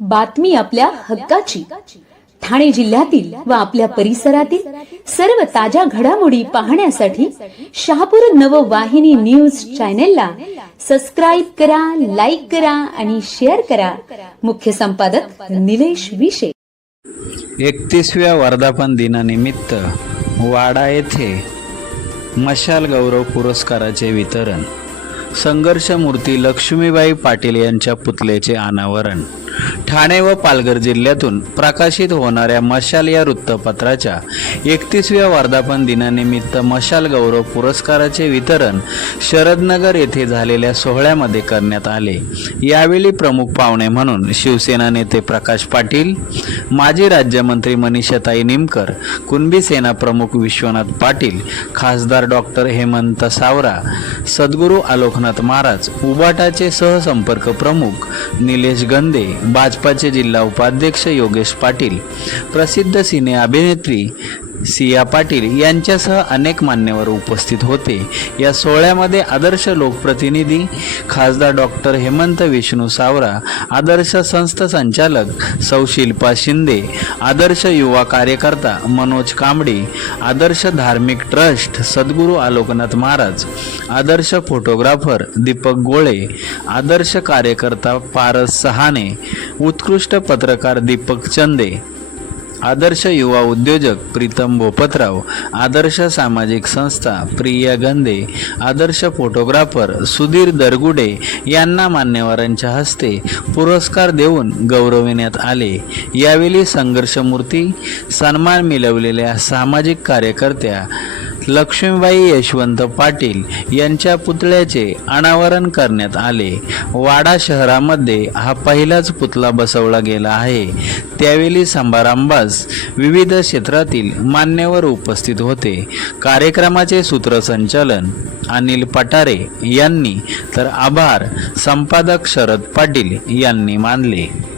बातमी आपल्या हक्काची. ठाणे जिल्ह्यातील व आपल्या परिसरातील सर्व ताज्या घडामोडी पाहण्यासाठी शहापूर नववाहिनी न्यूज चॅनेलला सबस्क्राईब करा लाईक करा आणि शेअर करा. मुख्य संपादक निलेश विशे. एकतीसव्या वर्धापन दिनानिमित्त वाडा येथे मशाल गौरव पुरस्काराचे वितरण. संघर्षमूर्ती लक्ष्मीबाई पाटील यांच्या पुतलेचे अनावरण. ठाणे व पालघर जिल्ह्यातून प्रकाशित होणाऱ्या मशाल या वृत्तपत्राच्या एकतीसव्या वर्धापन दिनानिमित्त मशाल गौरव पुरस्काराचे वितरण शरदनगर येथे झालेल्या सोहळ्यामध्ये करण्यात आले. यावेळी प्रमुख पाहुणे म्हणून शिवसेना नेते प्रकाश पाटील माजी राज्यमंत्री मनीषाताई निमकर कुणबी सेना प्रमुख विश्वनाथ पाटील खासदार डॉक्टर हेमंत सावरा सद्गुरू आलोकनाथ महाराज उबाटाचे सहसंपर्क प्रमुख निलेश गंदे भाजपाचे जिल्हा उपाध्यक्ष योगेश पाटील प्रसिद्ध सिने अभिनेत्री सिया पाटील यांच्यासह अनेक मान्यवर उपस्थित होते. या सोहळ्यामध्ये आदर्श लोकप्रतिनिधी खासदार डॉक्टर हेमंत विष्णू सावरा आदर्श संस्था संचालक सौ शिल्पा शिंदे आदर्श युवा कार्यकर्ता मनोज कांबडे आदर्श धार्मिक ट्रस्ट सद्गुरू आलोकनाथ महाराज आदर्श फोटोग्राफर दीपक गोळे आदर्श कार्यकर्ता पारस सहाने उत्कृष्ट पत्रकार दीपक चंदे आदर्श युवा उद्योजक प्रीतम भोपतराव आदर्श सामाजिक संस्था प्रिया गंदे आदर्श फोटोग्राफर सुधीर दरगुडे यांना मान्यवरांच्या हस्ते पुरस्कार देऊन गौरविण्यात आले. यावेळी संघर्षमूर्ती सन्मान मिळवलेल्या सामाजिक कार्यकर्त्या लक्ष्मीबाई यशवंत पाटील यांच्या पुतळ्याचे अनावरण करण्यात आले. वाडा शहरामध्ये हा पहिलाच पुतळा बसवला गेला आहे. त्यावेळी समारंभास विविध क्षेत्रातील मान्यवर उपस्थित होते. कार्यक्रमाचे सूत्रसंचालन अनिल पटारे यांनी तर आभार संपादक शरद पाटील यांनी मानले.